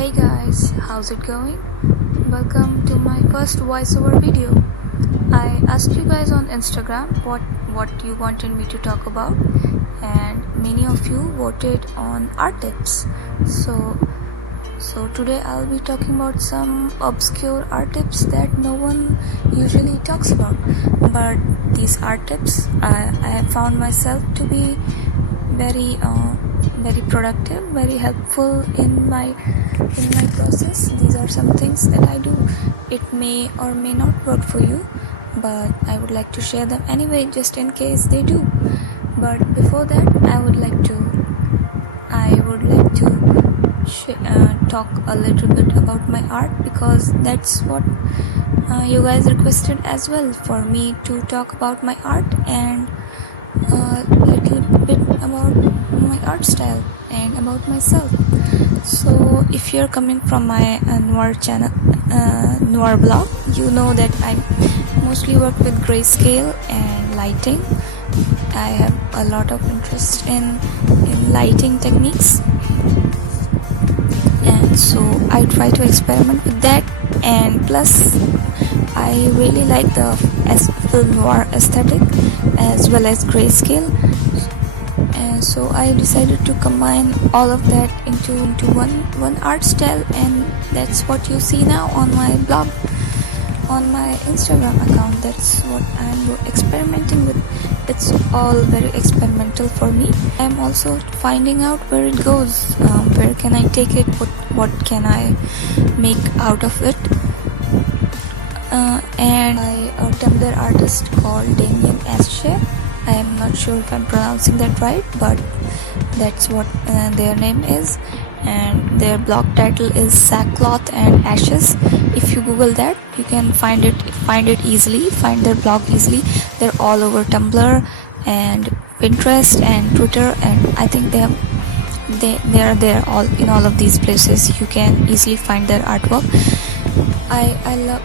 Hey guys, how's it going? Welcome to my first voiceover video. I asked you guys on Instagram what you wanted me to talk about, and many of you voted on art tips. So today I'll be talking about some obscure art tips that no one usually talks about. But these art tips, I have found myself to be very productive, very helpful in my process. These are some things that I do. It may or may not work for you, but I would like to share them anyway, just in case they do. But before that, I would like to talk a little bit about my art, because that's what you guys requested as well, for me to talk about my art and a little bit about my art style and about myself. So if you're coming from my Noir channel, Noir blog, you know that I mostly work with grayscale and lighting. I have a lot of interest in lighting techniques, and so I try to experiment with that. And plus, I really like the film noir aesthetic as well as grayscale, and so I decided to combine all of that into one art style, and that's what you see now on my blog, on my Instagram account. That's what I'm experimenting with. It's all very experimental for me. I'm also finding out where it goes, where can I take it, what can I make out of it. And a Tumblr artist called Damien Asche. I am not sure if I'm pronouncing that right, but that's what their name is, and their blog title is Sackcloth and Ashes. If you Google that, you can find it easily, find their blog easily. They're all over Tumblr and Pinterest and Twitter, and I think they are there all in all of these places. You can easily find their artwork. I love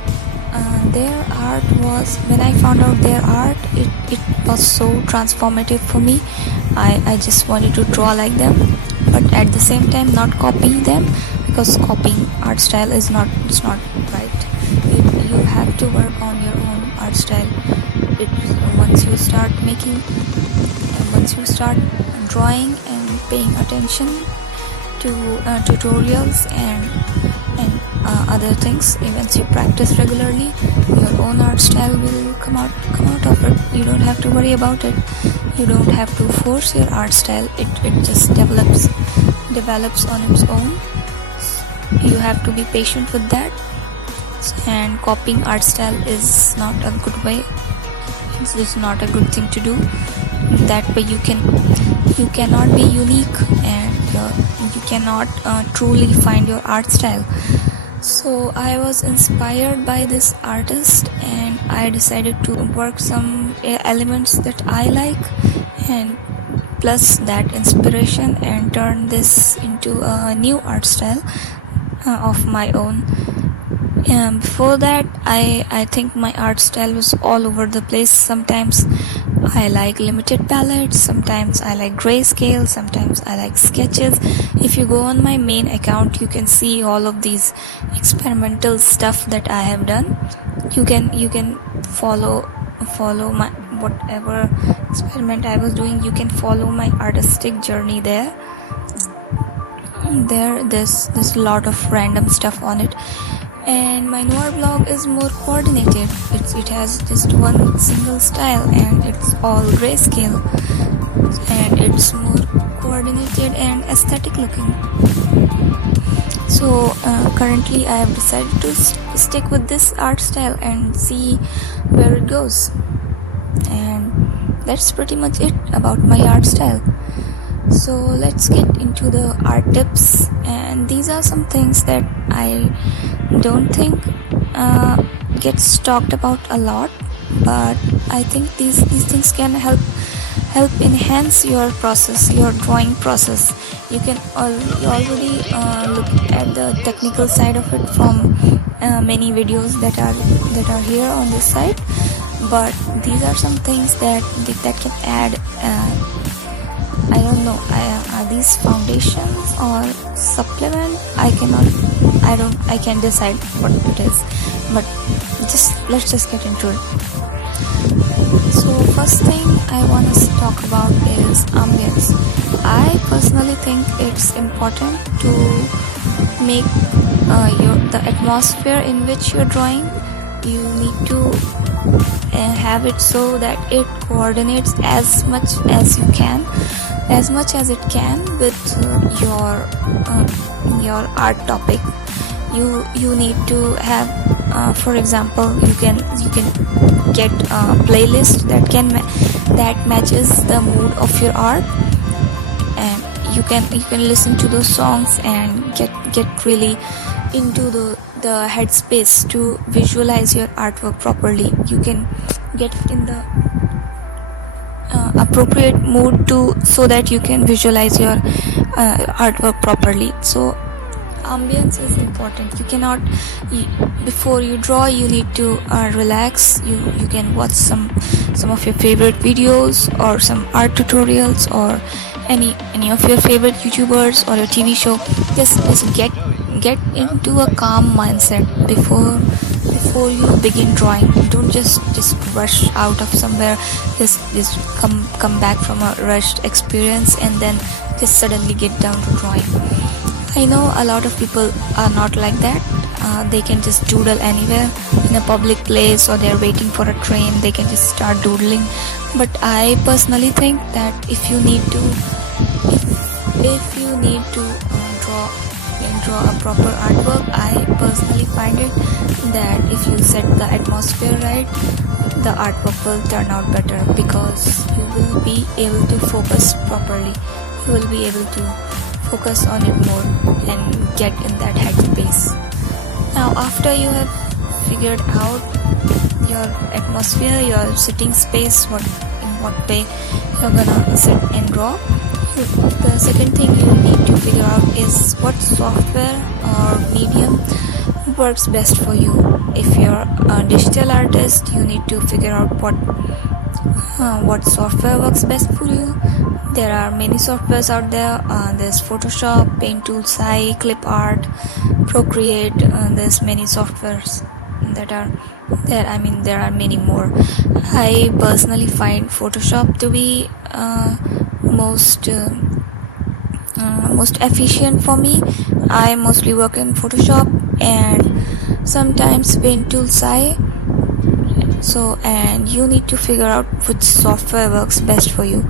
their art. Was when I found out their art, it was so transformative for me. I just wanted to draw like them, but at the same time not copying them, because copying art style is not right. You have to work on your own art style. Once you start drawing and paying attention to tutorials and other things, once you practice regularly, your own art style will come out of it. You don't have to worry about it. You don't have to force your art style. It just develops on its own. You have to be patient with that, and copying art style is not a good way. It's just not a good thing to do. That way you cannot be unique, and you cannot truly find your art style. So I was inspired by this artist, and I decided to work some elements that I like, and plus that inspiration, and turn this into a new art style of my own. Before that, I think my art style was all over the place. Sometimes I like limited palettes, sometimes I like grayscale, sometimes I like sketches. If you go on my main account, you can see all of these experimental stuff that I have done. You can follow my whatever experiment I was doing. You can follow my artistic journey there. There's a lot of random stuff on it. And my Noir blog is more coordinated. It has just one single style, and it's all grayscale, and it's more coordinated and aesthetic looking. So currently I have decided to stick with this art style and see where it goes. And that's pretty much it about my art style. So let's get into the art tips, and these are some things that I don't think gets talked about a lot, but I think these things can help enhance your process, your drawing process. You can already look at the technical side of it from many videos that are here on this site, but these are some things that can add I don't know, are these foundations or supplement? I can decide what it is, but let's just get into it. So first thing I want to talk about is ambience. I personally think it's important to make the atmosphere in which you're drawing. You need to have it so that it coordinates as much as it can with your art topic. You need to have, for example, you can get a playlist that matches the mood of your art, and you can listen to those songs and get really into the headspace to visualize your artwork properly. You can get in the appropriate mood so that you can visualize your artwork properly. So ambience is important. Before you draw, you need to relax. You can watch some of your favorite videos or some art tutorials or any of your favorite YouTubers or your TV show. Just get into a calm mindset before you begin drawing. Don't just rush out of somewhere, just come back from a rushed experience and then just suddenly get down to drawing. I know a lot of people are not like that. They can just doodle anywhere in a public place, or they're waiting for a train, they can just start doodling. But I personally think that if you need to draw a proper artwork, I personally find it that if you set the atmosphere right, the artwork will turn out better, because you will be able to focus properly. You will be able to focus on it more and get in that headspace. Now, after you have figured out your atmosphere, your sitting space, in what way you're gonna sit and draw, the second thing you need to figure out is what software or medium works best for you. If you're a digital artist, you need to figure out what software works best for you. There are many softwares out there. There's Photoshop, Paint Tool, ClipArt, Procreate. There's many softwares that are there. I mean, there are many more. I personally find Photoshop to be most efficient for me. I mostly work in Photoshop and sometimes Paint Tool, and you need to figure out which software works best for you.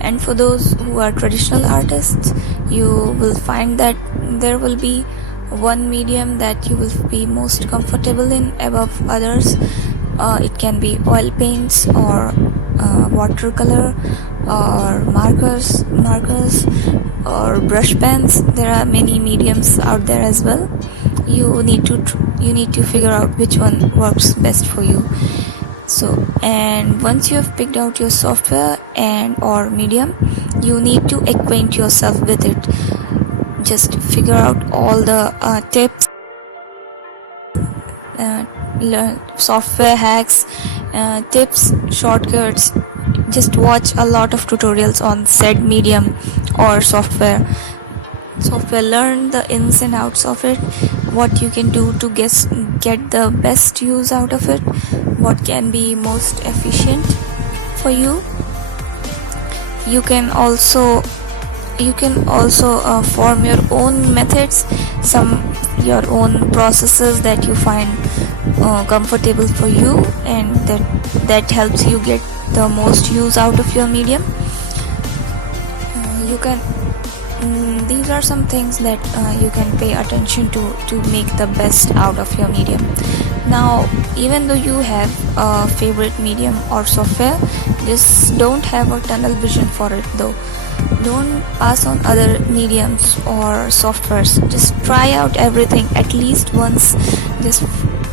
And for those who are traditional artists, you will find that there will be one medium that you will be most comfortable in above others. It can be oil paints or watercolor or markers or brush pens. There are many mediums out there as well. You need to figure out which one works best for you. So, and once you have picked out your software or medium, you need to acquaint yourself with it. Just figure out all the tips, learn software hacks, tips, shortcuts. Just watch a lot of tutorials on said medium or software. Learn the ins and outs of it, what you can do to get the best use out of it, what can be most efficient for you. You can also form your own methods, your own processes that you find comfortable for you, and that helps you get the most use out of your medium. These are some things that you can pay attention to make the best out of your medium. Now, even though you have a favorite medium or software, just don't have a tunnel vision for it though. Don't pass on other mediums or softwares. Just try out everything at least once. Just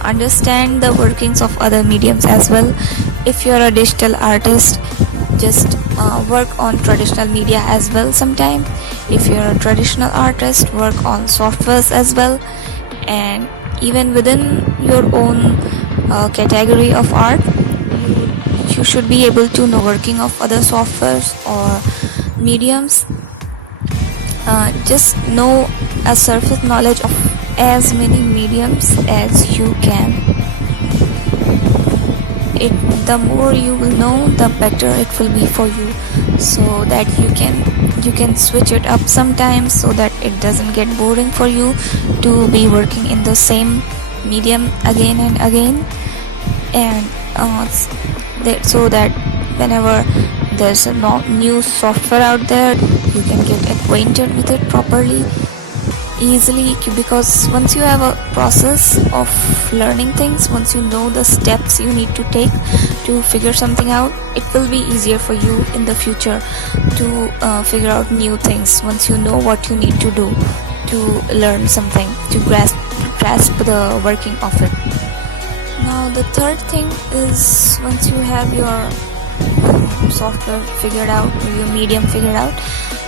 understand the workings of other mediums as well. If you're a digital artist, just work on traditional media as well sometime. If you're a traditional artist, work on softwares as well. And even within your own category of art, you should be able to know working of other softwares or mediums. Just know a surface knowledge of as many mediums as you can. The more you will know, the better it will be for you, so that you can switch it up sometimes, so that it doesn't get boring for you to be working in the same medium again and again. And so that whenever there's a new software out there, you can get acquainted with it properly, easily, because once you have a process of learning things, once you know the steps you need to take to figure something out, it will be easier for you in the future to figure out new things, once you know what you need to do to learn something, to grasp the working of it. Now the third thing is, once you have your software figured out, or your medium figured out,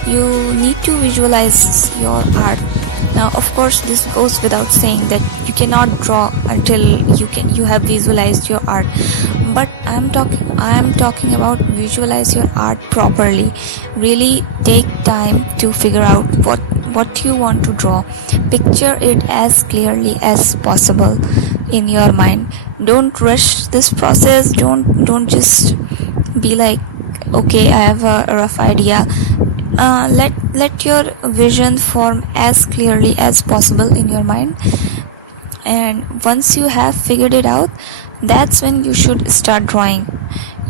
you need to visualize your art. Now of course this goes without saying that you cannot draw until you have visualized your art, but I am talking about visualize your art properly. Really take time to figure out what you want to draw. Picture it as clearly as possible in your mind. Don't rush this process. Don't just be like, okay, I have a rough idea. Let your vision form as clearly as possible in your mind, and once you have figured it out, that's when you should start drawing.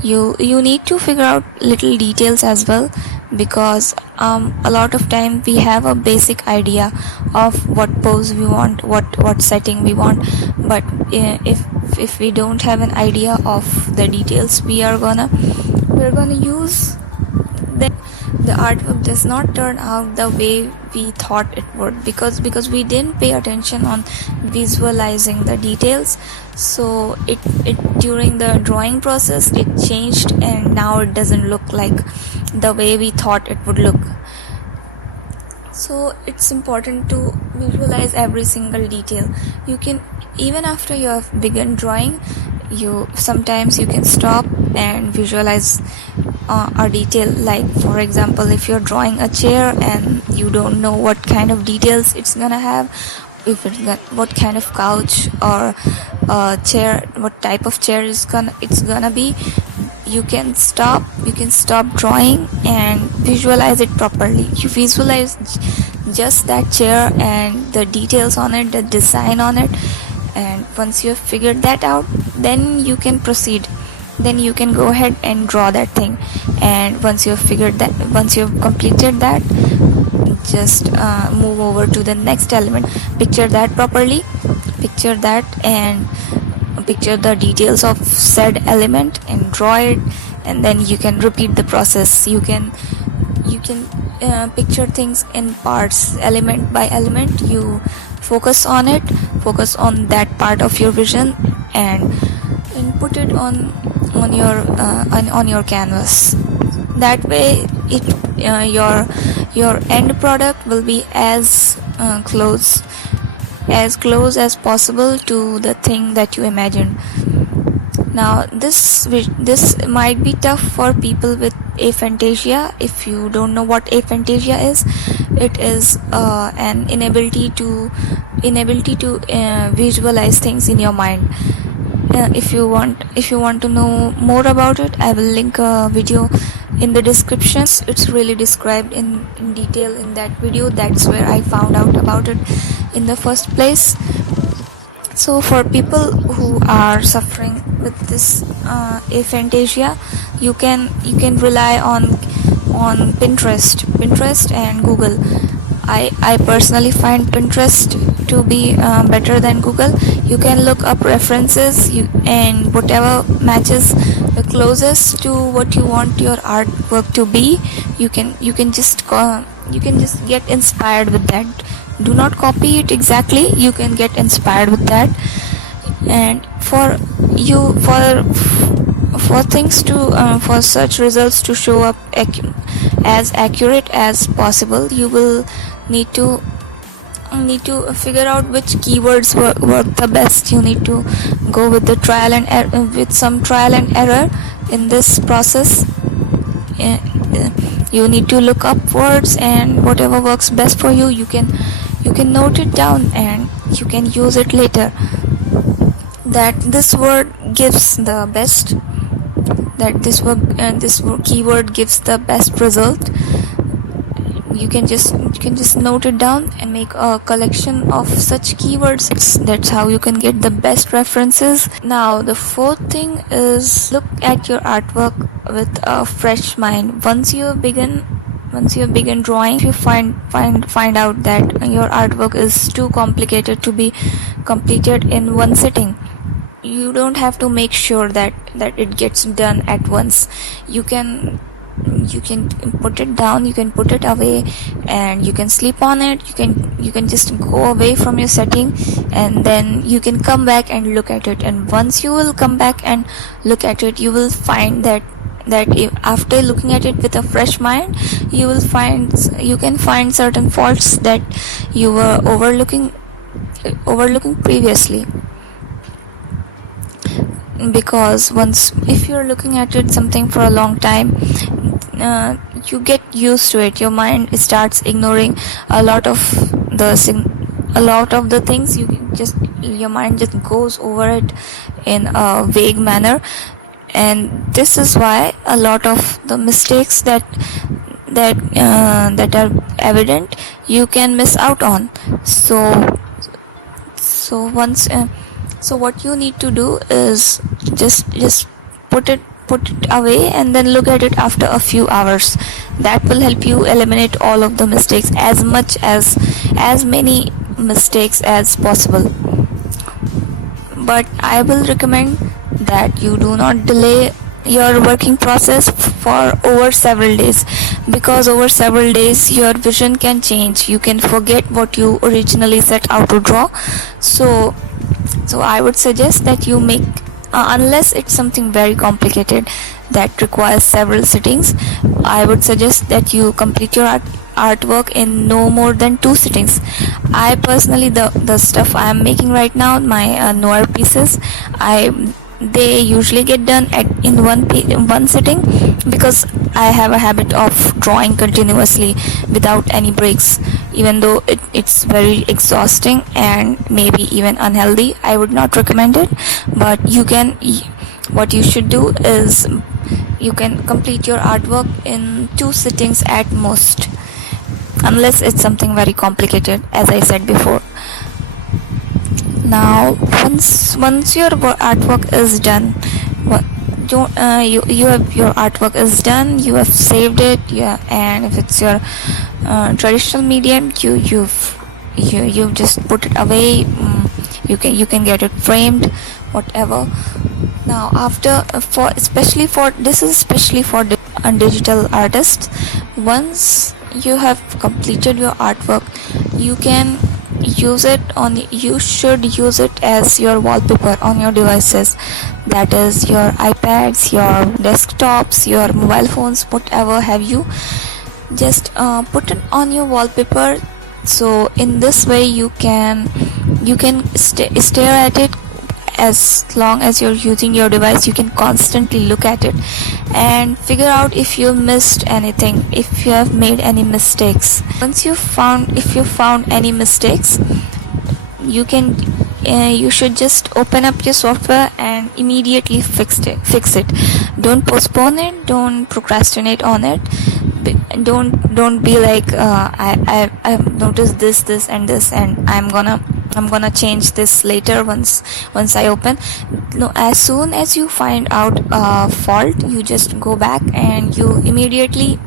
You need to figure out little details as well, because a lot of time we have a basic idea of what pose we want, what setting we want, but if we don't have an idea of the details we're gonna use, then the artwork does not turn out the way we thought it would, because we didn't pay attention on visualizing the details. So it during the drawing process it changed, and now it doesn't look like the way we thought it would look. So it's important to visualize every single detail. You can, even after you have begun drawing, sometimes you can stop and visualize a detail. Like for example, if you're drawing a chair and you don't know what kind of details it's gonna have, what kind of couch or chair, what type of chair it's gonna be, you can stop drawing and visualize it properly. You visualize just that chair and the details on it, the design on it, and once you have figured that out, then you can proceed. Then you can go ahead and draw that thing. And once you have completed that, just move over to the next element. Picture that properly, picture that, and picture the details of said element and draw it, and then you can repeat the process. You can picture things in parts, element by element. You focus on that part of your vision, and put it on your canvas. That way your end product will be as close as possible to the thing that you imagined. Now this might be tough for people with aphantasia. If you don't know what aphantasia is, it is an inability to visualize things in your mind. If you want to know more about it, I will link a video in the description. It's really described in detail in that video. That's where I found out about it in the first place. So for people who are suffering with this aphantasia, you can rely on Pinterest and Google. I personally find Pinterest to be better than Google. You can look up references and whatever matches the closest to what you want your artwork to be. You can just get inspired with that. Do not copy it exactly. You can get inspired with that. And for things to for such results to show up as accurate as possible, you will need to figure out which keywords work the best. You need to go with the some trial and error in this process. you need to look upwards, and whatever works best for you, you can note it down and you can use it later. That this word gives the best, that this keyword gives the best result. You can just note it down and make a collection of such keywords. That's how you can get the best references. Now the fourth thing is look at your artwork with a fresh mind. Once you begin drawing, if you find out that your artwork is too complicated to be completed in one sitting, you don't have to make sure that it gets done at once. You can put it down, you can put it away, and you can sleep on it. You can just go away from your setting, and then you can come back and look at it. And once you will come back and look at it, you will find that if, after looking at it with a fresh mind, you can find certain faults that you were overlooking previously. Because if you're looking at it something for a long time, you get used to it. Your mind starts ignoring a lot of the things. Your mind just goes over it in a vague manner, and this is why a lot of the mistakes that are evident, you can miss out on. So what you need to do is just put it away and then look at it after a few hours. That will help you eliminate all of the mistakes, as many mistakes as possible. But I will recommend that you do not delay your working process for over several days, because over several days your vision can change. You can forget what you originally set out to draw. So I would suggest that you make, unless it's something very complicated that requires several sittings, I would suggest that you complete your artwork in no more than 2 sittings. I personally, the stuff I am making right now, my noir pieces, they usually get done in one sitting, because I have a habit of drawing continuously without any breaks. Even though it's very exhausting and maybe even unhealthy, I would not recommend it. But what you should do is you can complete your artwork in 2 sittings at most, unless it's something very complicated, as I said before. Now once your artwork is done, your artwork is done, you have saved it, and if it's your traditional medium, you just put it away. You can get it framed, whatever. Now especially for digital artists, once you have completed your artwork, you should use it as your wallpaper on your devices. That is your iPads, your desktops, your mobile phones, whatever have you. Just put it on your wallpaper. So in this way you can stare at it. As long as you're using your device, you can constantly look at it and figure out if you missed anything, if you have made any mistakes. If you found any mistakes, you should just open up your software and immediately fix it. Don't postpone it, don't procrastinate on it. Don't be like, I've noticed this and this, and I'm gonna change this later once I open. No, as soon as you find out a fault, you just go back and you immediately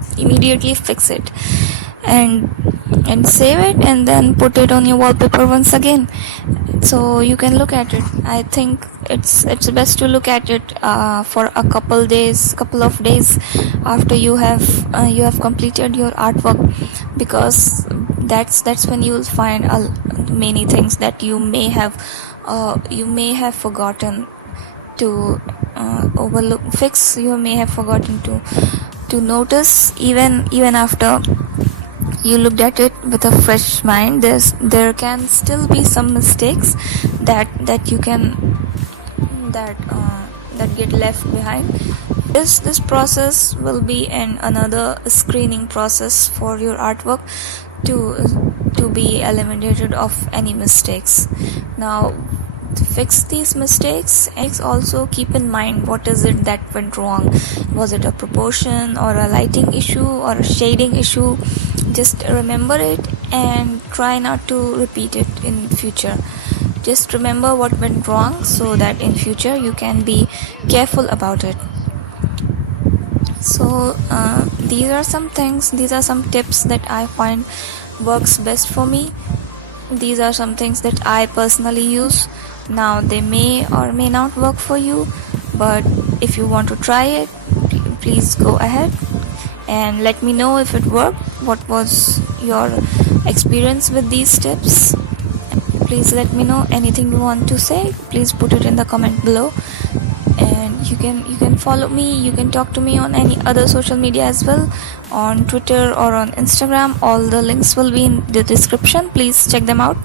fix it and save it, and then put it on your wallpaper once again, so you can look at it. I think it's best to look at it for a couple of days after you have completed your artwork, because that's when you will find many things that you may have forgotten to fix. You may have forgotten to notice, even after you looked at it with a fresh mind. There can still be some mistakes that get left behind. This process will be another screening process for your artwork to be eliminated of any mistakes. Now, to fix these mistakes, also keep in mind what is it that went wrong. Was it a proportion or a lighting issue or a shading issue? Just remember it and try not to repeat it in future. Just remember what went wrong so that in future you can be careful about it. So these are some tips that I find works best for me. These are some things that I personally use. Now they may or may not work for you, but if you want to try it, please go ahead and let me know if it worked. What was your experience with these tips? Please let me know. Anything you want to say, please put it in the comment below. And you can follow me, you can talk to me on any other social media as well, on Twitter or on Instagram. All the links will be in the description. Please check them out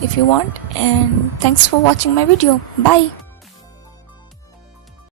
if you want. And thanks for watching my video. Bye.